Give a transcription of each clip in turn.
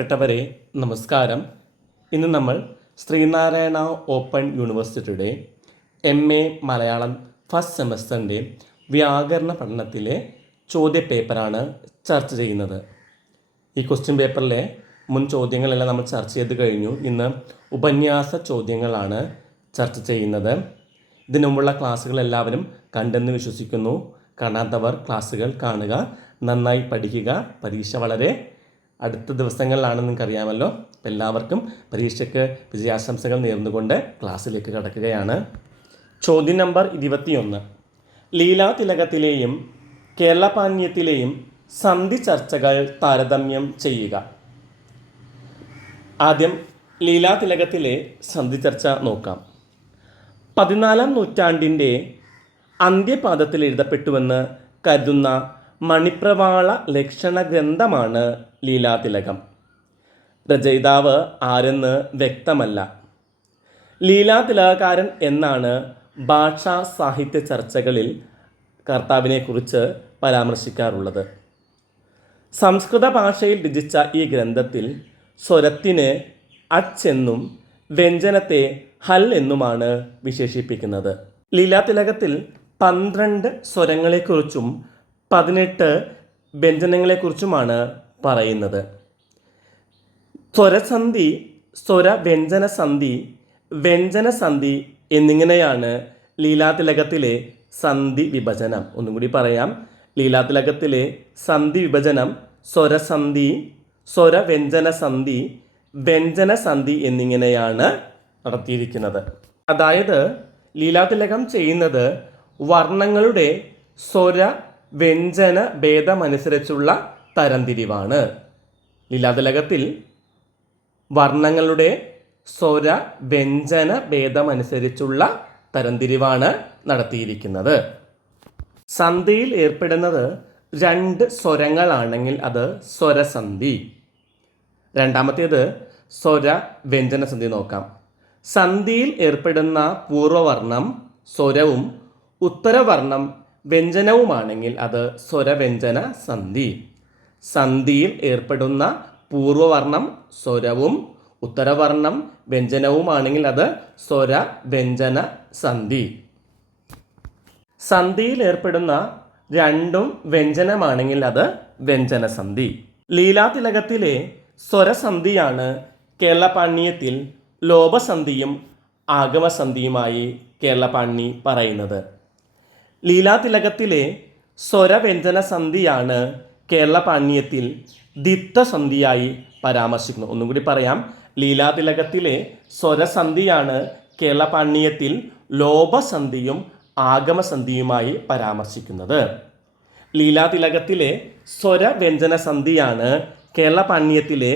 പ്രിയപ്പെട്ടവരെ നമസ്കാരം. ഇന്ന് നമ്മൾ ശ്രീനാരായണ ഓപ്പൺ യൂണിവേഴ്സിറ്റിയുടെ MA മലയാളം ഫസ്റ്റ് സെമസ്റ്ററിൻ്റെ വ്യാകരണ പഠനത്തിലെ ചോദ്യപേപ്പറാണ് ചർച്ച ചെയ്യുന്നത്. ഈ ക്വസ്റ്റ്യൻ പേപ്പറിലെ മുൻ ചോദ്യങ്ങളെല്ലാം നമ്മൾ ചർച്ച ചെയ്ത് കഴിഞ്ഞു. ഇന്ന് ഉപന്യാസ ചോദ്യങ്ങളാണ് ചർച്ച ചെയ്യുന്നത്. ഇതിനു മുമ്പുള്ള ക്ലാസ്സുകൾ എല്ലാവരും കണ്ടെന്ന് വിശ്വസിക്കുന്നു. കാണാത്തവർ ക്ലാസ്സുകൾ കാണുക, നന്നായി പഠിക്കുക. പരീക്ഷ വളരെ അടുത്ത ദിവസങ്ങളിലാണെന്ന് നിങ്ങൾക്കറിയാമല്ലോ. എല്ലാവർക്കും പരീക്ഷയ്ക്ക് വിജയാശംസകൾ നേർന്നുകൊണ്ട് ക്ലാസ്സിലേക്ക് കടക്കുകയാണ്. ചോദ്യം നമ്പർ 21. ലീലാതിലകത്തിലെയും കേരളപാണ്ഡ്യത്തിലെയും സന്ധി ചർച്ചകൾ താരതമ്യം ചെയ്യുക. ആദ്യം ലീലാതിലകത്തിലെ സന്ധി ചർച്ച നോക്കാം. 14-ാം നൂറ്റാണ്ടിൻ്റെ അന്ത്യപാദത്തിൽ എഴുതപ്പെട്ടുവെന്ന് കരുതുന്ന മണിപ്രവാള ലക്ഷണ ഗ്രന്ഥമാണ് ലീലാതിലകം. രചയിതാവ് ആരെന്ന് വ്യക്തമല്ല. ലീലാതിലകകാരൻ എന്നാണ് ഭാഷാ സാഹിത്യ ചർച്ചകളിൽ കർത്താവിനെക്കുറിച്ച് പരാമർശിക്കാറുള്ളത്. സംസ്കൃത ഭാഷയിൽ രചിച്ച ഈ ഗ്രന്ഥത്തിൽ സ്വരത്തിന് അച്ച് എന്നും വ്യഞ്ജനത്തെ ഹൽ എന്നുമാണ് വിശേഷിപ്പിക്കുന്നത്. ലീലാതിലകത്തിൽ 12 സ്വരങ്ങളെക്കുറിച്ചും 18 വ്യഞ്ജനങ്ങളെക്കുറിച്ചുമാണ് പറയുന്നത്. സ്വരസന്ധി, സ്വരവ്യഞ്ജനസന്ധി, വ്യഞ്ജനസന്ധി എന്നിങ്ങനെയാണ് ലീലാതിലകത്തിലെ സന്ധി വിഭജനം. ഒന്നും കൂടി പറയാം. ലീലാതിലകത്തിലെ സന്ധി വിഭജനം സ്വരസന്ധി, സ്വരവ്യഞ്ജനസന്ധി, വ്യഞ്ജനസന്ധി എന്നിങ്ങനെയാണ് നടത്തിയിരിക്കുന്നത്. അതായത് ലീലാതിലകം ചെയ്യുന്നത് വർണ്ണങ്ങളുടെ സ്വര വ്യഞ്ജന ഭേദമനുസരിച്ചുള്ള തരംതിരിവാണ്. ലീലാതിലകത്തിൽ വർണ്ണങ്ങളുടെ സ്വര വ്യഞ്ജന ഭേദമനുസരിച്ചുള്ള തരംതിരിവാണ് നടത്തിയിരിക്കുന്നത്. സന്ധിയിൽ ഏർപ്പെടുന്നത് 2 സ്വരങ്ങളാണെങ്കിൽ അത് സ്വരസന്ധി. രണ്ടാമത്തേത് സ്വര വ്യഞ്ജനസന്ധി നോക്കാം. സന്ധിയിൽ ഏർപ്പെടുന്ന പൂർവവർണം സ്വരവും ഉത്തരവർണം വ്യഞ്ജനവുമാണെങ്കിൽ അത് സ്വരവ്യഞ്ജന സന്ധി. സന്ധിയിൽ ഏർപ്പെടുന്ന പൂർവവർണം സ്വരവും ഉത്തരവർണം വ്യഞ്ജനവുമാണെങ്കിൽ അത് സ്വരവ്യഞ്ജന സന്ധി. സന്ധിയിൽ ഏർപ്പെടുന്ന രണ്ടും വ്യഞ്ജനമാണെങ്കിൽ അത് വ്യഞ്ജനസന്ധി. ലീലാതിലകത്തിലെ സ്വരസന്ധിയാണ് കേരളപാണ്ഡ്യത്തിൽ ലോപസന്ധിയും ആഗമസന്ധിയുമായി കേരളപാണി പറയുന്നത്. ലീലാതിലകത്തിലെ സ്വരവ്യഞ്ജനസന്ധിയാണ് കേരളപാണ്ഡ്യത്തിൽ ദ്വിത്വസന്ധിയായി പരാമർശിക്കുന്നത്. ഒന്നും കൂടി പറയാം. ലീലാതിലകത്തിലെ സ്വരസന്ധിയാണ് കേരളപാണ്ഡ്യത്തിൽ ലോപസന്ധിയും ആഗമസന്ധിയുമായി പരാമർശിക്കുന്നത്. ലീലാതിലകത്തിലെ സ്വരവ്യഞ്ജനസന്ധിയാണ് കേരളപാണ്ഡ്യത്തിലെ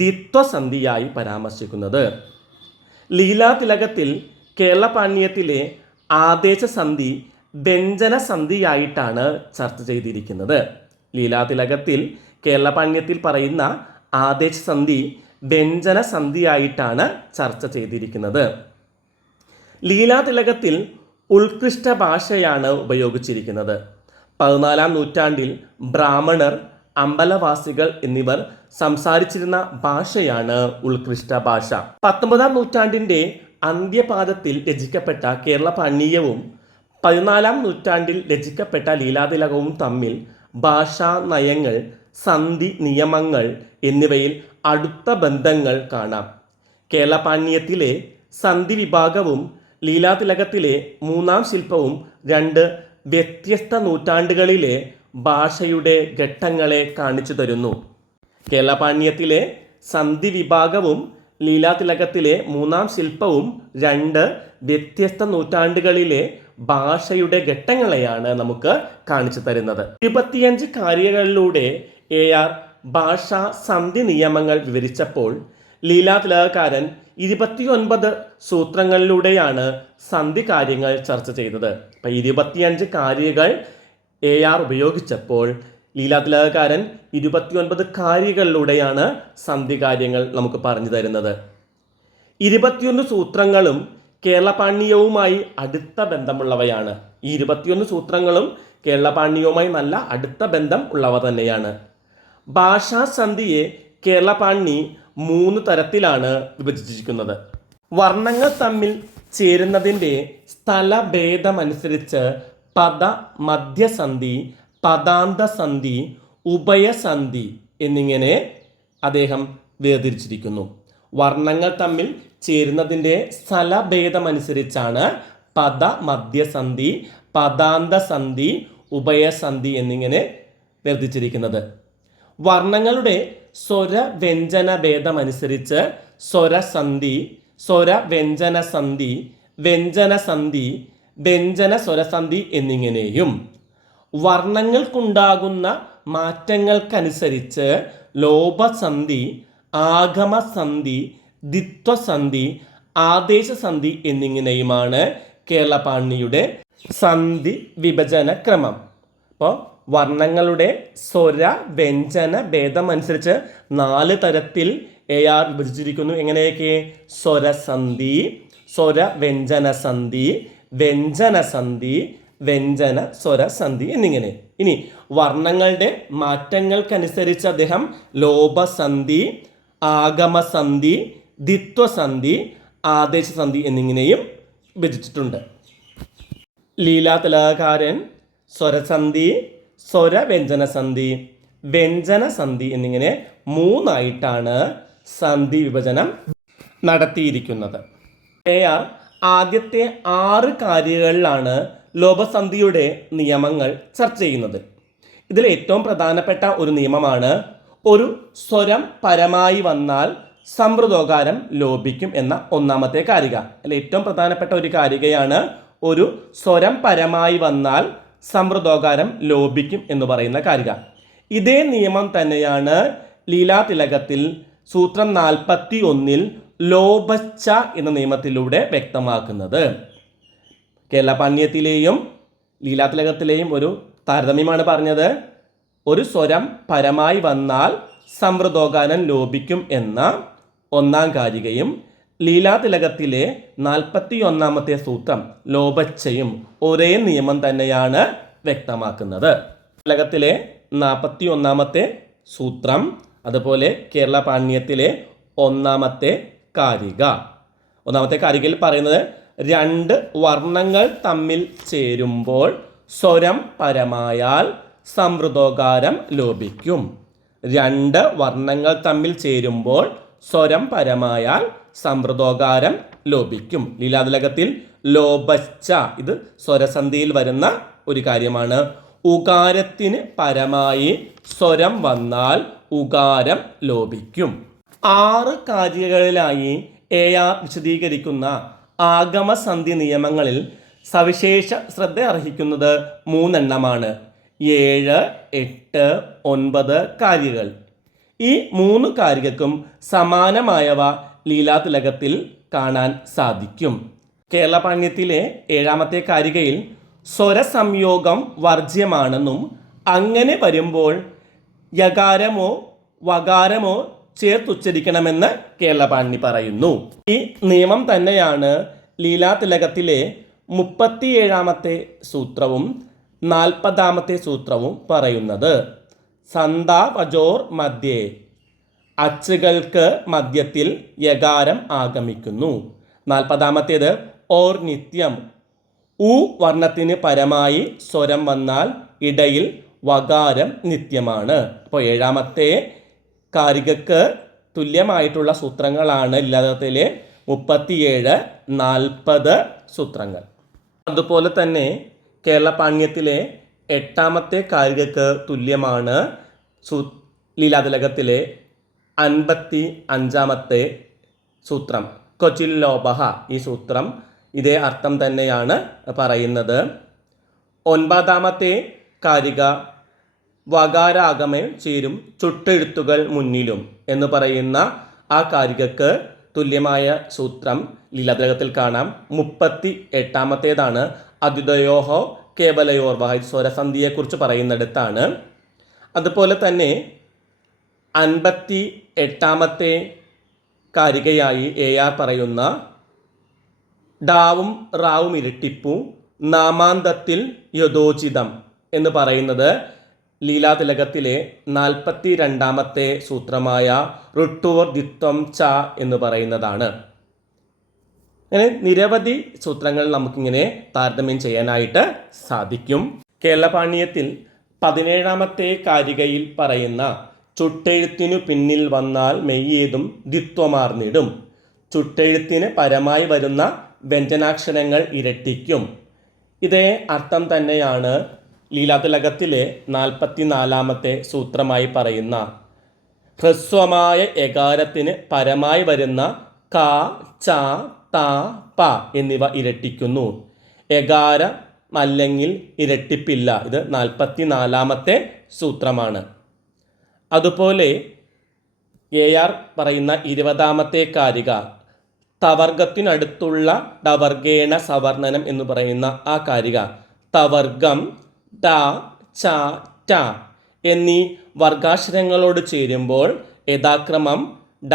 ദ്വിത്വസന്ധിയായി പരാമർശിക്കുന്നത്. ലീലാതിലകത്തിൽ കേരളപാണ്ഡ്യത്തിലെ ആദേശസന്ധി വ്യഞ്ജനസന്ധിയായിട്ടാണ് ചർച്ച ചെയ്തിരിക്കുന്നത്. ലീലാതിലകത്തിൽ കേരളപാണ്ഡ്യത്തിൽ പറയുന്ന ആദേശസന്ധി വ്യഞ്ജനസന്ധിയായിട്ടാണ് ചർച്ച ചെയ്തിരിക്കുന്നത്. ലീലാതിലകത്തിൽ ഉത്കൃഷ്ട ഭാഷയാണ് ഉപയോഗിച്ചിരിക്കുന്നത്. 14-ാം നൂറ്റാണ്ടിൽ ബ്രാഹ്മണർ, അമ്പലവാസികൾ എന്നിവർ സംസാരിച്ചിരുന്ന ഭാഷയാണ് ഉത്കൃഷ്ട ഭാഷ. 19-ാം നൂറ്റാണ്ടിൻ്റെ അന്ത്യപാദത്തിൽ രചിക്കപ്പെട്ട കേരളപാണ്ഡ്യവും 14-ാം നൂറ്റാണ്ടിൽ രചിക്കപ്പെട്ട ലീലാതിലകവും തമ്മിൽ ഭാഷാ നയങ്ങൾ, സന്ധി നിയമങ്ങൾ എന്നിവയിൽ അടുത്ത ബന്ധങ്ങൾ കാണാം. കേരളപാണ്ഡ്യത്തിലെ സന്ധി വിഭാഗവും ലീലാതിലകത്തിലെ 3-ാം ശില്പവും 2 വ്യത്യസ്ത നൂറ്റാണ്ടുകളിലെ ഭാഷയുടെ ഘട്ടങ്ങളെ കാണിച്ചു തരുന്നു. കേരളപാണ്ഡ്യത്തിലെ സന്ധി വിഭാഗവും ലീലാതിലകത്തിലെ 3-ാം ശില്പവും 2 വ്യത്യസ്ത നൂറ്റാണ്ടുകളിലെ ഭാഷയുടെ ഘട്ടങ്ങളെയാണ് നമുക്ക് കാണിച്ചു തരുന്നത്. 25 കാരികകളിലൂടെ AR ഭാഷാ സന്ധി നിയമങ്ങൾ വിവരിച്ചപ്പോൾ ലീലാതിലകക്കാരൻ 29 സൂത്രങ്ങളിലൂടെയാണ് സന്ധി കാര്യങ്ങൾ ചർച്ച ചെയ്തത്. അപ്പം 25 കാരികകൾ AR ഉപയോഗിച്ചപ്പോൾ ലീലാതിലകക്കാരൻ 29 കാരികകളിലൂടെയാണ് സന്ധി കാര്യങ്ങൾ നമുക്ക് പറഞ്ഞു തരുന്നത്. 21 സൂത്രങ്ങളും കേരളപാണ്ഡ്യവുമായി അടുത്ത ബന്ധമുള്ളവയാണ്. ഈ 21 സൂത്രങ്ങളും കേരളപാണ്ഡ്യവുമായി നല്ല അടുത്ത ബന്ധം ഉള്ളവ തന്നെയാണ്. ഭാഷാസന്ധിയെ കേരള പാണി 3 തരത്തിലാണ് വിഭജിച്ചിരിക്കുന്നത്. വർണ്ണങ്ങൾ തമ്മിൽ ചേരുന്നതിൻ്റെ സ്ഥലഭേദമനുസരിച്ച് പദ മധ്യസന്ധി, പദാന്തസന്ധി, ഉഭയസന്ധി എന്നിങ്ങനെ അദ്ദേഹം വേർതിരിച്ചിരിക്കുന്നു. വർണ്ണങ്ങൾ തമ്മിൽ ചേരുന്നതിൻ്റെ സ്ഥലഭേദമനുസരിച്ചാണ് പദ മധ്യസന്ധി, പദാന്തസന്ധി, ഉഭയസന്ധി എന്നിങ്ങനെ വേർതിരിച്ചിരിക്കുന്നത്. വർണ്ണങ്ങളുടെ സ്വരവ്യഞ്ജന ഭേദമനുസരിച്ച് സ്വരസന്ധി, സ്വരവ്യഞ്ജനസന്ധി, വ്യഞ്ജനസന്ധി, വ്യഞ്ജന സ്വരസന്ധി എന്നിങ്ങനെയും വർണ്ണങ്ങൾക്കുണ്ടാകുന്ന മാറ്റങ്ങൾക്കനുസരിച്ച് ലോപസന്ധി, ആഗമസന്ധി, ദ്വിത്വസന്ധി, ആദേശസന്ധി എന്നിങ്ങനെയുമാണ് കേരള പാണിനിയുടെ സന്ധി വിഭജന ക്രമം. അപ്പോൾ വർണ്ണങ്ങളുടെ സ്വര വ്യഞ്ജന ഭേദമനുസരിച്ച് 4 തരത്തിൽ AR വിഭജിച്ചിരിക്കുന്നു. എങ്ങനെയൊക്കെ? സ്വരസന്ധി, സ്വരവ്യഞ്ജനസന്ധി, വ്യഞ്ജനസന്ധി, വ്യഞ്ജന സ്വരസന്ധി എന്നിങ്ങനെ. ഇനി വർണ്ണങ്ങളുടെ മാറ്റങ്ങൾക്കനുസരിച്ച് അദ്ദേഹം ലോപസന്ധി, ആഗമസന്ധി, ദ്വിത്വസന്ധി, ആദേശസന്ധി എന്നിങ്ങനെയും വിഭജിച്ചിട്ടുണ്ട്. ലീലാതിലകക്കാരൻ സ്വരസന്ധി, സ്വരവ്യഞ്ജനസന്ധി, വ്യഞ്ജനസന്ധി എന്നിങ്ങനെ 3ആയിട്ടാണ് സന്ധി വിഭജനം നടത്തിയിരിക്കുന്നത്. AR ആദ്യത്തെ 6 കാരികകളിലാണ് ലോപസന്ധിയുടെ നിയമങ്ങൾ ചർച്ച ചെയ്യുന്നത്. ഇതിൽ ഏറ്റവും പ്രധാനപ്പെട്ട ഒരു നിയമമാണ് ഒരു സ്വരം പരമായി വന്നാൽ സമൃദ്ധോകാരം ലോപിക്കും എന്ന 1ാമത്തെ കാരിക. അതിൽ ഏറ്റവും പ്രധാനപ്പെട്ട ഒരു കാരികയാണ് ഒരു സ്വരം പരമായി വന്നാൽ സമൃദ്ധോകാരം ലോപിക്കും എന്ന് പറയുന്ന കാരിക. ഇതേ നിയമം തന്നെയാണ് ലീലാതിലകത്തിൽ സൂത്രം 41 ലോപച്ച എന്ന നിയമത്തിലൂടെ വ്യക്തമാക്കുന്നത്. കേരള പാണ്ഡ്യത്തിലെയും ലീലാതിലകത്തിലെയും ഒരു താരതമ്യമാണ് പറഞ്ഞത്. ഒരു സ്വരം പരമായി വന്നാൽ സമൃദ്ധോകാരം ലോപിക്കും എന്ന 1ാം കാരികയും ലീലാതിലകത്തിലെ 41ാമത്തെ സൂത്രം ലോപച്ചയും ഒരേ നിയമം തന്നെയാണ് വ്യക്തമാക്കുന്നത്. തിലകത്തിലെ 41ാമത്തെ സൂത്രം, അതുപോലെ കേരള പാണ്ഡ്യത്തിലെ 1ാമത്തെ കാരിക. 1ാമത്തെ കാരികയിൽ പറയുന്നത് 2 വർണ്ണങ്ങൾ തമ്മിൽ ചേരുമ്പോൾ സ്വരം പരമായാൽ സമൃദ്ധോകാരം ലോപിക്കും. 2 വർണ്ണങ്ങൾ തമ്മിൽ ചേരുമ്പോൾ സ്വരം പരമായാൽ സമൃദ്ധോകാരം ലോപിക്കും. ലീലാതിലകത്തിൽ ലോപച്ച, ഇത് സ്വരസന്ധിയിൽ വരുന്ന ഒരു കാര്യമാണ്. ഉകാരത്തിന് പരമായി സ്വരം വന്നാൽ ഉകാരം ലോപിക്കും. 6 കാരികകളിലായി AR വിശദീകരിക്കുന്ന ആഗമസന്ധി നിയമങ്ങളിൽ സവിശേഷ ശ്രദ്ധ അർഹിക്കുന്നത് 3 എണ്ണമാണ്. 7, 8, 9 കാരികകൾ. ഈ 3 കാരികക്കും സമാനമായവ ലീലാതിലകത്തിൽ കാണാൻ സാധിക്കും. കേരള പാണ്ഡ്യത്തിലെ 7ാമത്തെ കാരികയിൽ സ്വരസംയോഗം വർജ്യമാണെന്നും അങ്ങനെ വരുമ്പോൾ യകാരമോ വകാരമോ ചേർത്തുച്ചരിക്കണമെന്ന് കേരള പാണി പറയുന്നു. ഈ നിയമം തന്നെയാണ് ലീലാതിലകത്തിലെ 37ാമത്തെ സൂത്രവും 40ാമത്തെ സൂത്രവും പറയുന്നത്. സന്ധാവജോർ മധ്യേ, അച്ചുകൾക്ക് മധ്യത്തിൽ യകാരം ആഗമിക്കുന്നു. 40ാമത്തേത് ഓർ നിത്യം, ഉ വർണ്ണത്തിന് പരമായി സ്വരം വന്നാൽ ഇടയിൽ വകാരം നിത്യമാണ്. അപ്പോൾ 7ാമത്തെ കാരികക്ക് തുല്യമായിട്ടുള്ള സൂത്രങ്ങളാണ് ലീലാതിലകത്തിലെ 37, 40 സൂത്രങ്ങൾ. അതുപോലെ തന്നെ കേരള പാണ്ഡ്യത്തിലെ 8ാമത്തെ കാരികക്ക് തുല്യമാണ് ലീലാതിലകത്തിലെ 55ാമത്തെ സൂത്രം ക്വചിൽ ലോപഃ. ഈ സൂത്രം ഇതേ അർത്ഥം തന്നെയാണ് പറയുന്നത്. 9ാമത്തെ കാരിക വകാരാഗമേ ചേരും ചുട്ടെഴുത്തുകൾ മുന്നിലും എന്ന് പറയുന്ന ആ കാരികക്ക് തുല്യമായ സൂത്രം ലീലാതിലകത്തിൽ കാണാം. 38ാമത്തേതാണ് അദ്വിതയോഹോ കേവലയോർവഹ, സ്വരസന്ധിയെക്കുറിച്ച് പറയുന്നിടത്താണ്. അതുപോലെ തന്നെ 58ാമത്തെ കാരികയായി AR പറയുന്ന ഡാവും റാവും ഇരട്ടിപ്പു നാമാന്തത്തിൽ യഥോചിതം എന്ന് പറയുന്നത് ലീലാതിലകത്തിലെ 42ാമത്തെ സൂത്രമായ ഋട്ടുവർ ദ്വിത്വം ച എന്ന് പറയുന്നതാണ്. അങ്ങനെ നിരവധി സൂത്രങ്ങൾ നമുക്കിങ്ങനെ താരതമ്യം ചെയ്യാനായിട്ട് സാധിക്കും. കേരളപാണ്ഡ്യത്തിൽ 17ാമത്തെ കാരികയിൽ പറയുന്ന ചുട്ടെഴുത്തിനു പിന്നിൽ വന്നാൽ മെയ്യേതും ദ്വിത്വമാർന്നിടും. ചുട്ടെഴുത്തിന് പരമായി വരുന്ന വ്യഞ്ജനാക്ഷരങ്ങൾ ഇരട്ടിക്കും. ഇതേ അർത്ഥം തന്നെയാണ് ലീലാതിലകത്തിലെ 44ാമത്തെ സൂത്രമായി പറയുന്ന ഹ്രസ്വമായ എകാരത്തിന് പരമായി വരുന്ന ക, ച, ത, പ എന്നിവ ഇരട്ടിക്കുന്നു. എകാരം അല്ലെങ്കിൽ ഇരട്ടിപ്പില്ല. ഇത് 44ാമത്തെ സൂത്രമാണ്. അതുപോലെ AR പറയുന്ന 20ാമത്തെ കാരിക തവർഗത്തിനടുത്തുള്ള ഡവർഗേണ സവർണനം എന്ന് പറയുന്ന ആ കാരിക തവർഗം, ട, ച, ട എന്നീ വർഗാക്ഷരങ്ങളോട് ചേരുമ്പോൾ യഥാക്രമം ഡ,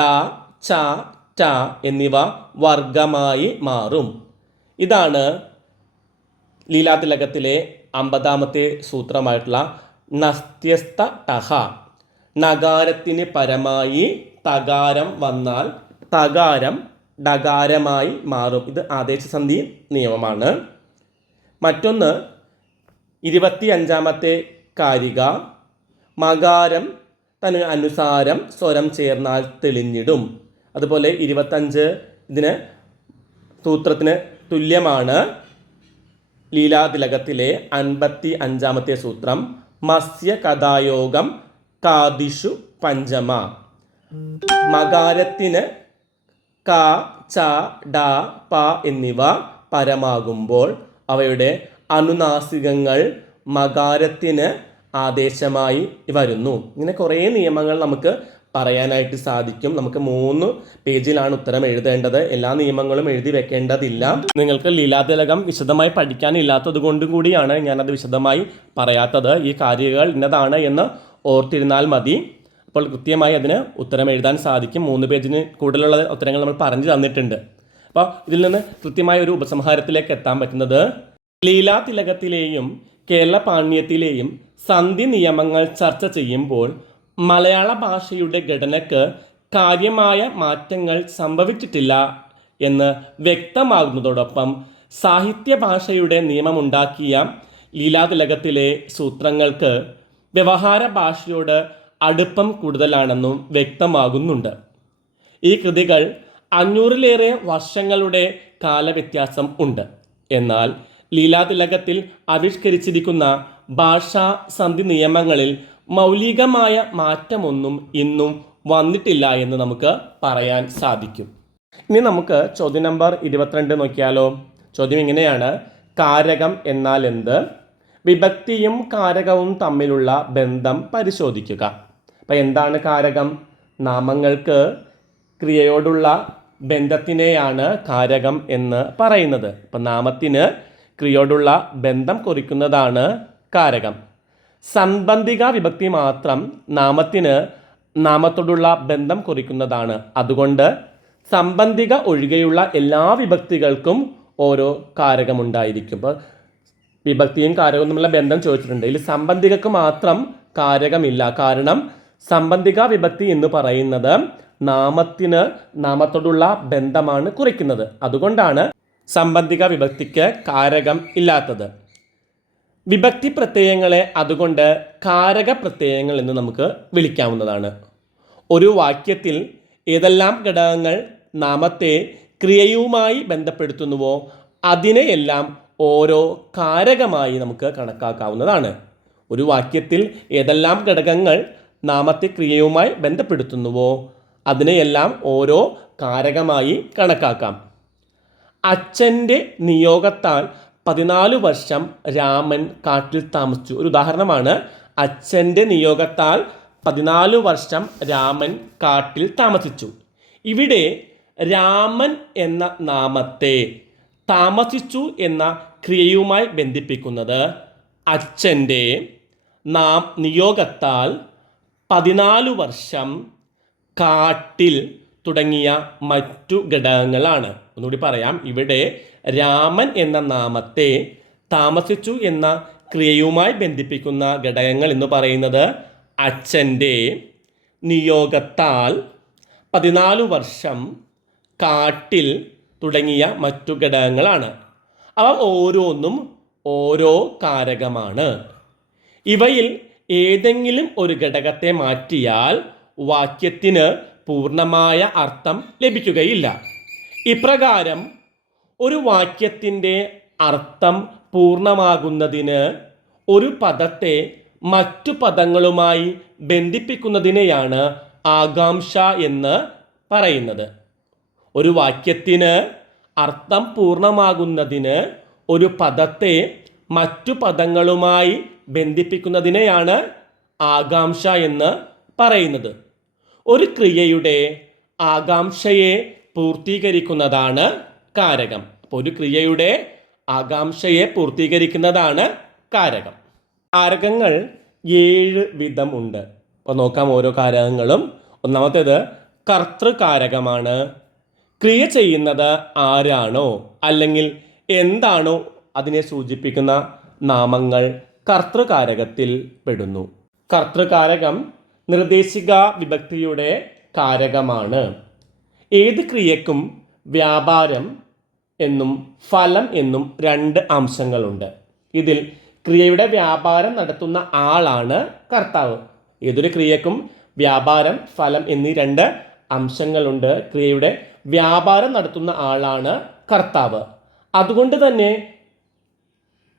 ച, ട എന്നിവ വർഗമായി മാറും. ഇതാണ് ലീലാതിലകത്തിലെ 50ാമത്തെ സൂത്രമായിട്ടുള്ള നസ്ത്യസ്ത ടഹ. നഗാരത്തിന് പരമായി തകാരം വന്നാൽ തകാരം ഡകാരമായി മാറും. ഇത് ആദേശസന്ധി നിയമമാണ്. മറ്റൊന്ന് 25ാമത്തെ കാരിക മകാരം തന്നെ അനുസാരം സ്വരം ചേർന്നാൽ തെളിഞ്ഞിടും. അതുപോലെ 25 ഇതിന് സൂത്രത്തിന് തുല്യമാണ്. ലീലാതിലകത്തിലെ 55ാമത്തെ സൂത്രം മത്സ്യ കഥായോഗം കാദിഷു പഞ്ചമ. മകാരത്തിന് ക, ച, ഡ, പ എന്നിവ പരമാകുമ്പോൾ അവയുടെ അനുനാസികങ്ങൾ മകാരത്തിന് ആദേശമായി വരുന്നു. ഇങ്ങനെ കുറേ നിയമങ്ങൾ നമുക്ക് പറയാനായിട്ട് സാധിക്കും. നമുക്ക് 3 പേജിലാണ് ഉത്തരം എഴുതേണ്ടത്. എല്ലാ നിയമങ്ങളും എഴുതി വെക്കേണ്ടതില്ല. നിങ്ങൾക്ക് ലീലാതിലകം വിശദമായി പഠിക്കാനില്ലാത്തത് കൊണ്ടും കൂടിയാണ് ഞാനത് വിശദമായി പറയാത്തത്. ഈ കാര്യങ്ങൾ ഇന്നതാണ് എന്ന് ഓർത്തിരുന്നാൽ മതി. അപ്പോൾ കൃത്യമായി അതിന് ഉത്തരം എഴുതാൻ സാധിക്കും. 3 പേജിന് കൂടുതലുള്ള ഉത്തരങ്ങൾ നമ്മൾ പറഞ്ഞു തന്നിട്ടുണ്ട്. അപ്പോൾ ഇതിൽ നിന്ന് കൃത്യമായ ഒരു ഉപസംഹാരത്തിലേക്ക് എത്താൻ പറ്റുന്നത് ലീലാതിലകത്തിലെയും കേരളപാണ്ഡ്യത്തിലെയും സന്ധി നിയമങ്ങൾ ചർച്ച ചെയ്യുമ്പോൾ മലയാള ഭാഷയുടെ ഘടനയ്ക്ക് കാര്യമായ മാറ്റങ്ങൾ സംഭവിച്ചിട്ടില്ല എന്ന് വ്യക്തമാകുന്നതോടൊപ്പം സാഹിത്യ ഭാഷയുടെ നിയമമുണ്ടാക്കിയ ലീലാതിലകത്തിലെ സൂത്രങ്ങൾക്ക് വ്യവഹാര ഭാഷയോട് അടുപ്പം കൂടുതലാണെന്നും വ്യക്തമാകുന്നുണ്ട്. ഈ കൃതികൾ 500-ലേറെ വർഷങ്ങളുടെ കാലവ്യത്യാസം ഉണ്ട്. എന്നാൽ ലീലാതിലകത്തിൽ ആവിഷ്കരിച്ചിരിക്കുന്ന ഭാഷാ സന്ധി നിയമങ്ങളിൽ മൗലികമായ മാറ്റമൊന്നും ഇന്നും വന്നിട്ടില്ല എന്ന് നമുക്ക് പറയാൻ സാധിക്കും. ഇനി നമുക്ക് ചോദ്യം നമ്പർ 22 നോക്കിയാലോ. ചോദ്യം ഇങ്ങനെയാണ്: കാരകം എന്നാൽ എന്ത്? വിഭക്തിയും കാരകവും തമ്മിലുള്ള ബന്ധം പരിശോധിക്കുക. അപ്പം എന്താണ് കാരകം? നാമങ്ങൾക്ക് ക്രിയയോടുള്ള ബന്ധത്തിനെയാണ് കാരകം എന്ന് പറയുന്നത്. അപ്പം നാമത്തിന് ക്രിയയോടുള്ള ബന്ധം കുറിക്കുന്നതാണ് കാരകം. സംബന്ധിക വിഭക്തി മാത്രം നാമത്തിന് നാമത്തോടുള്ള ബന്ധം കുറിക്കുന്നതാണ്. അതുകൊണ്ട് സംബന്ധിക ഒഴികെയുള്ള എല്ലാ വിഭക്തികൾക്കും ഓരോ കാരകമുണ്ടായിരിക്കും. ഇപ്പോൾ വിഭക്തിയും കാരകവും തമ്മിലുള്ള ബന്ധം ചോദിച്ചിട്ടുണ്ട്. ഇതിൽ സംബന്ധികക്ക് മാത്രം കാരകമില്ല. കാരണം സംബന്ധിക വിഭക്തി എന്ന് പറയുന്നത് നാമത്തിന് നാമത്തോടുള്ള ബന്ധമാണ് കുറിക്കുന്നത്. അതുകൊണ്ടാണ് സംബന്ധിക വിഭക്തിക്ക് കാരകം ഇല്ലാത്തത്. വിഭക്തി പ്രത്യയങ്ങളെ അതുകൊണ്ട് കാരക പ്രത്യയങ്ങൾ എന്ന് നമുക്ക് വിളിക്കാവുന്നതാണ്. ഒരു വാക്യത്തിൽ ഏതെല്ലാം ഘടകങ്ങൾ നാമത്തെ ക്രിയയുമായി ബന്ധപ്പെടുത്തുന്നുവോ അതിനെയെല്ലാം ഓരോ കാരകമായി നമുക്ക് കണക്കാക്കാവുന്നതാണ്. ഒരു വാക്യത്തിൽ ഏതെല്ലാം ഘടകങ്ങൾ നാമത്തെ ക്രിയയുമായി ബന്ധപ്പെടുത്തുന്നുവോ അതിനെയെല്ലാം ഓരോ കാരകമായി കണക്കാക്കാം. അച്ഛൻ്റെ നിയോഗത്താൽ 14 വർഷം രാമൻ കാട്ടിൽ താമസിച്ചു. ഒരു ഉദാഹരണമാണ്. അച്ഛൻ്റെ നിയോഗത്താൽ 14 വർഷം രാമൻ കാട്ടിൽ താമസിച്ചു. ഇവിടെ രാമൻ എന്ന നാമത്തെ താമസിച്ചു എന്ന ക്രിയയുമായി ബന്ധിപ്പിക്കുന്നത് അച്ഛൻ്റെ നിയോഗത്താൽ 14 വർഷം കാട്ടിൽ തുടങ്ങിയ മറ്റു ഘടകങ്ങളാണ്. ഒന്നുകൂടി പറയാം. ഇവിടെ രാമൻ എന്ന നാമത്തെ താമസിച്ചു എന്ന ക്രിയയുമായി ബന്ധിപ്പിക്കുന്ന ഘടകങ്ങൾ എന്ന് പറയുന്നത് അച്ഛൻ്റെ, നിയോഗത്താൽ, 14 വർഷം, കാട്ടിൽ തുടങ്ങിയ മറ്റു ഘടകങ്ങളാണ്. അവ ഓരോന്നും ഓരോ കാരകമാണ്. ഇവയിൽ ഏതെങ്കിലും ഒരു ഘടകത്തെ മാറ്റിയാൽ വാക്യത്തിന് പൂർണ്ണമായ അർത്ഥം ലഭിക്കുകയില്ല. ഇപ്രകാരം ഒരു വാക്യത്തിൻ്റെ അർത്ഥം പൂർണ്ണമാകുന്നതിന് ഒരു പദത്തെ മറ്റു പദങ്ങളുമായി ബന്ധിപ്പിക്കുന്നതിനെയാണ് ആകാംക്ഷ എന്ന് പറയുന്നത്. ഒരു വാക്യത്തിന് അർത്ഥം പൂർണ്ണമാകുന്നതിന് ഒരു പദത്തെ മറ്റു പദങ്ങളുമായി ബന്ധിപ്പിക്കുന്നതിനെയാണ് ആകാംക്ഷ എന്ന് പറയുന്നത്. ഒരു ക്രിയയുടെ ആകാംക്ഷയെ പൂർത്തീകരിക്കുന്നതാണ് കാരകം. അപ്പോൾ ഒരു ക്രിയയുടെ ആകാംക്ഷയെ പൂർത്തീകരിക്കുന്നതാണ് കാരകം. കാരകങ്ങൾ 7 വിധം ഉണ്ട്. അപ്പോൾ നോക്കാം ഓരോ കാരകങ്ങളും. ഒന്നാമത്തേത് കർത്തൃകാരകമാണ്. ക്രിയ ചെയ്യുന്നത് ആരാണോ അല്ലെങ്കിൽ എന്താണോ അതിനെ സൂചിപ്പിക്കുന്ന നാമങ്ങൾ കർത്തൃകാരകത്തിൽ പെടുന്നു. കർത്തൃകാരകം നിർദ്ദേശിക വിഭക്തിയുടെ കാരകമാണ്. ഏത് ക്രിയക്കും വ്യാപാരം എന്നും ഫലം എന്നും 2 അംശങ്ങളുണ്ട്. ഇതിൽ ക്രിയയുടെ വ്യാപാരം നടത്തുന്ന ആളാണ് കർത്താവ്. ഏതൊരു ക്രിയക്കും വ്യാപാരം, ഫലം എന്നീ 2 അംശങ്ങളുണ്ട്. ക്രിയയുടെ വ്യാപാരം നടത്തുന്ന ആളാണ് കർത്താവ്. അതുകൊണ്ട് തന്നെ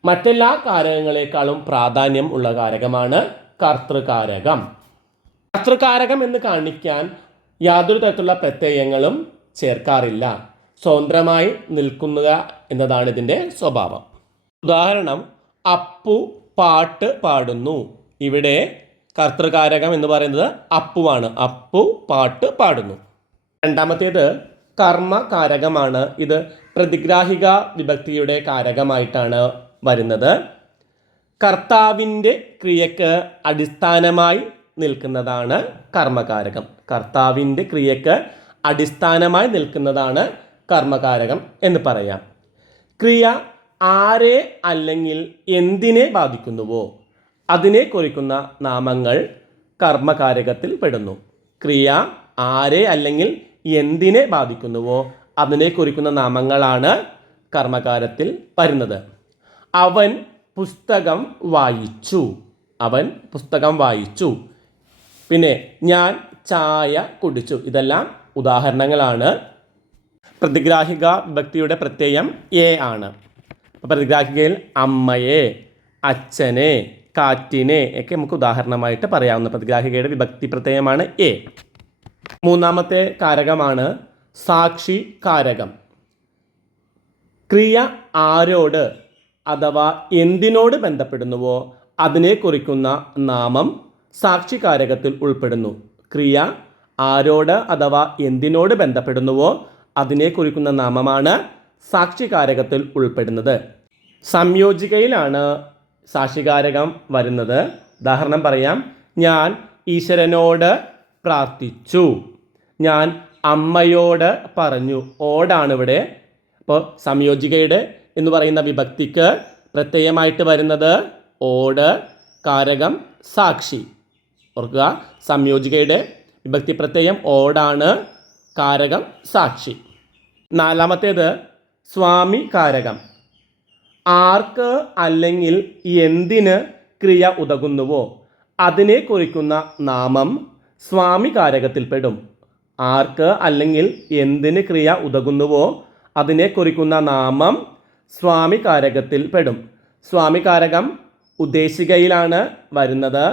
മറ്റെല്ലാ കാരകങ്ങളെക്കാളും പ്രാധാന്യം ഉള്ള കാരകമാണ് കർത്തൃകാരകം. കർത്തൃകാരകം എന്ന് കാണിക്കാൻ യാതൊരു തരത്തിലുള്ള പ്രത്യയങ്ങളും ചേർക്കാറില്ല. സ്വതന്ത്രമായി നിൽക്കുക എന്നതാണ് ഇതിൻ്റെ സ്വഭാവം. ഉദാഹരണം, അപ്പു പാട്ട് പാടുന്നു. ഇവിടെ കർത്തൃകാരകം എന്ന് പറയുന്നത് അപ്പുവാണ്. അപ്പു പാട്ട് പാടുന്നു. രണ്ടാമത്തേത് കർമ്മകാരകമാണ്. ഇത് പ്രതിഗ്രാഹിക വിഭക്തിയുടെ കാരകമായിട്ടാണ് വരുന്നത്. കർത്താവിൻ്റെ ക്രിയക്ക് അടിസ്ഥാനമായി നിൽക്കുന്നതാണ് കർമ്മകാരകം. കർത്താവിൻ്റെ ക്രിയക്ക് അടിസ്ഥാനമായി നിൽക്കുന്നതാണ് കർമ്മകാരകം എന്ന് പറയാം. ക്രിയ ആരെ അല്ലെങ്കിൽ എന്തിനെ ബാധിക്കുന്നുവോ അതിനെ കുറിക്കുന്ന നാമങ്ങൾ കർമ്മകാരകത്തിൽ പെടുന്നു. ക്രിയ ആരെ അല്ലെങ്കിൽ എന്തിനെ ബാധിക്കുന്നുവോ അതിനെ കുറിക്കുന്ന നാമങ്ങളാണ് കർമ്മകാരത്തിൽ വരുന്നത്. അവൻ പുസ്തകം വായിച്ചു. അവൻ പുസ്തകം വായിച്ചു. പിന്നെ ഞാൻ ചായ കുടിച്ചു. ഇതെല്ലാം ഉദാഹരണങ്ങളാണ്. പ്രതിഗ്രാഹിക വിഭക്തിയുടെ പ്രത്യയം എ ആണ്. പ്രതിഗ്രാഹികയിൽ അമ്മയെ, അച്ഛനെ, കാറ്റിനെ ഒക്കെ നമുക്ക് ഉദാഹരണമായിട്ട് പറയാവുന്ന പ്രതിഗ്രാഹികയുടെ വിഭക്തി പ്രത്യയമാണ് എ. മൂന്നാമത്തെ കാരകമാണ് സാക്ഷി കാരകം. ക്രിയ ആരോട് അഥവാ എന്തിനോട് ബന്ധപ്പെടുന്നുവോ അതിനെ കുറിക്കുന്ന നാമം സാക്ഷികാരകത്തിൽ ഉൾപ്പെടുന്നു. ക്രിയ ആരോട് അഥവാ എന്തിനോട് ബന്ധപ്പെടുന്നുവോ അതിനെ കുറിക്കുന്ന നാമമാണ് സാക്ഷികാരകത്തിൽ ഉൾപ്പെടുന്നത്. സംയോജികയിലാണ് സാക്ഷികാരകം വരുന്നത്. ഉദാഹരണം പറയാം, ഞാൻ ഈശ്വരനോട് പ്രാർത്ഥിച്ചു. ഞാൻ അമ്മയോട് പറഞ്ഞു. ഓടാണ് ഇവിടെ. അപ്പോൾ സംയോജികയുടെ എന്ന് പറയുന്ന വിഭക്തിക്ക് പ്രത്യയമായിട്ട് വരുന്നത് ഓട്, കാരകം സാക്ഷി. ഓർക്കുക, സംയോജികയുടെ വിഭക്തി പ്രത്യയം ഓടാണ്, കാരകം സാക്ഷി. നാലാമത്തേത് സ്വാമി കാരകം. ആർക്ക് അല്ലെങ്കിൽ എന്തിന് ക്രിയ ഉതകുന്നുവോ അതിനെ കുറിക്കുന്ന നാമം സ്വാമി കാരകത്തിൽപ്പെടും. ആർക്ക് അല്ലെങ്കിൽ എന്തിന് ക്രിയ ഉതകുന്നുവോ അതിനെ കുറിക്കുന്ന നാമം സ്വാമി കാരകത്തിൽ പെടും. സ്വാമി കാരകം ഉദ്ദേശികയിലാണ് വരുന്നത്.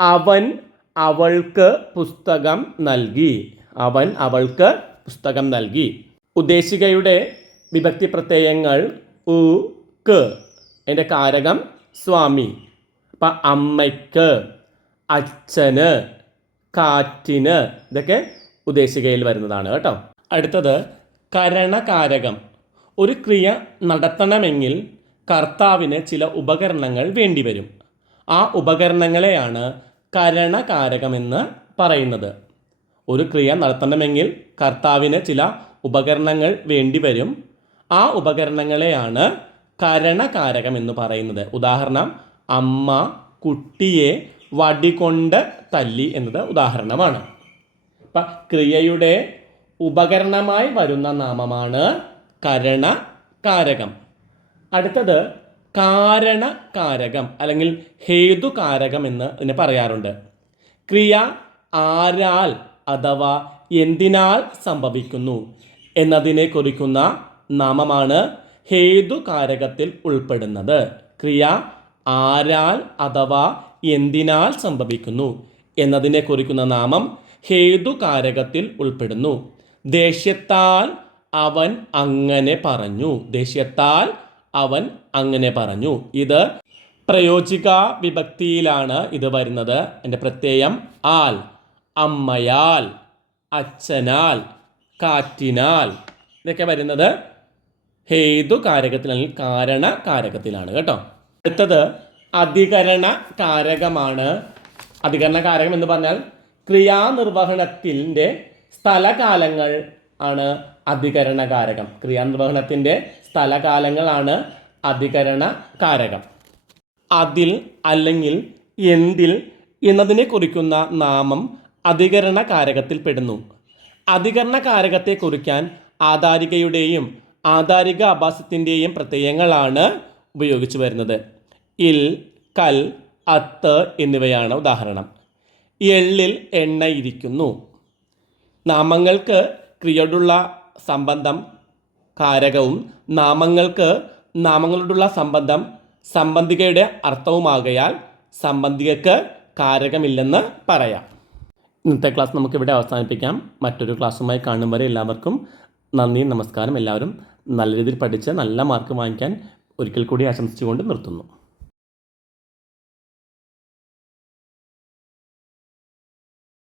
അവൻ അവൾക്ക് പുസ്തകം നൽകി. അവൻ അവൾക്ക് പുസ്തകം നൽകി. ഉദ്ദേശികയുടെ വിഭക്തി പ്രത്യയങ്ങൾ ഉ, ക്ക്. അതിൻ്റെ കാരകം സ്വാമി. അപ്പം അമ്മയ്ക്ക്, അച്ഛന്, കാറ്റിന്, ഇതൊക്കെ ഉദ്ദേശികയിൽ വരുന്നതാണ് കേട്ടോ. അടുത്തത് കരണകാരകം. ഒരു ക്രിയ നടത്തണമെങ്കിൽ കർത്താവിന് ചില ഉപകരണങ്ങൾ വേണ്ടിവരും. ആ ഉപകരണങ്ങളെയാണ് കരണകാരകമെന്ന് പറയുന്നത്. ഒരു ക്രിയ നടത്തണമെങ്കിൽ കർത്താവിന് ചില ഉപകരണങ്ങൾ വേണ്ടിവരും. ആ ഉപകരണങ്ങളെയാണ് കരണകാരകം എന്ന് പറയുന്നത്. ഉദാഹരണം അമ്മ കുട്ടിയെ വടികൊണ്ട് തല്ലി എന്നത് ഉദാഹരണമാണ്. അപ്പം ക്രിയയുടെ ഉപകരണമായി വരുന്ന നാമമാണ് കരണകാരകം. അടുത്തത് കാരണകാരകം അല്ലെങ്കിൽ ഹേതുകാരകം എന്ന് ഇതിനെ പറയാറുണ്ട്. ക്രിയ ആരാൽ അഥവാ എന്തിനാൽ സംഭവിക്കുന്നു എന്നതിനെ കുറിക്കുന്ന നാമമാണ് ഹേതുകാരകത്തിൽ ഉൾപ്പെടുന്നത്. ക്രിയ ആരാൽ അഥവാ എന്തിനാൽ സംഭവിക്കുന്നു എന്നതിനെ കുറിക്കുന്ന നാമം ഹേതുകാരകത്തിൽ ഉൾപ്പെടുന്നു. ദേഷ്യത്താൽ അവൻ അങ്ങനെ പറഞ്ഞു. ദേഷ്യത്താൽ അവൻ അങ്ങനെ പറഞ്ഞു. ഇത് പ്രയോജിക വിഭക്തിയിലാണ് ഇത് വരുന്നത്. എൻ്റെ പ്രത്യയം ആൽ. അമ്മയാൽ, അച്ഛനാൽ, കാറ്റിനാൽ ഇതൊക്കെ വരുന്നത് ഹേതുകാരകത്തിൽ അല്ലെങ്കിൽ കാരണകാരകത്തിലാണ് കേട്ടോ. അടുത്തത് അധികരണ കാരകമാണ്. അധികരണ കാരകം എന്ന് പറഞ്ഞാൽ ക്രിയാനിർവഹണത്തിൻ്റെ സ്ഥലകാലങ്ങൾ ആണ് അധികരണ കാരകം. ക്രിയാനിർവഹണത്തിൻ്റെ സ്ഥലകാലങ്ങളാണ് അധികരണ കാരകം. അതിൽ അല്ലെങ്കിൽ എന്തിൽ എന്നതിനെ കുറിക്കുന്ന നാമം അധികരണ കാരകത്തിൽ പെടുന്നു. അധികരണ കാരകത്തെ കുറിക്കാൻ ആധാരികയുടെയും ആധാരിക ആഭാസത്തിൻ്റെയും പ്രത്യയങ്ങളാണ് ഉപയോഗിച്ചു വരുന്നത്. ഇൽ, കൽ, അത്ത് എന്നിവയാണ് ഉദാഹരണം. എള്ളിൽ എണ്ണയിരിക്കുന്നു. നാമങ്ങൾക്ക് ക്രിയയോടുള്ള സംബന്ധം കാരകവും നാമങ്ങൾക്ക് നാമങ്ങളോടുള്ള സംബന്ധം സംബന്ധികയുടെ അർത്ഥവുമാകയാൽ സംബന്ധികക്ക് കാരകമില്ലെന്ന് പറയാം. ഇന്നത്തെ ക്ലാസ് നമുക്കിവിടെ അവസാനിപ്പിക്കാം. മറ്റൊരു ക്ലാസ്സുമായി കാണും വരെ എല്ലാവർക്കും നന്ദി, നമസ്കാരം. എല്ലാവരും നല്ല രീതിയിൽ പഠിച്ച് നല്ല മാർക്ക് വാങ്ങിക്കാൻ ഒരിക്കൽ കൂടി ആശംസിച്ചുകൊണ്ട് നിർത്തുന്നു.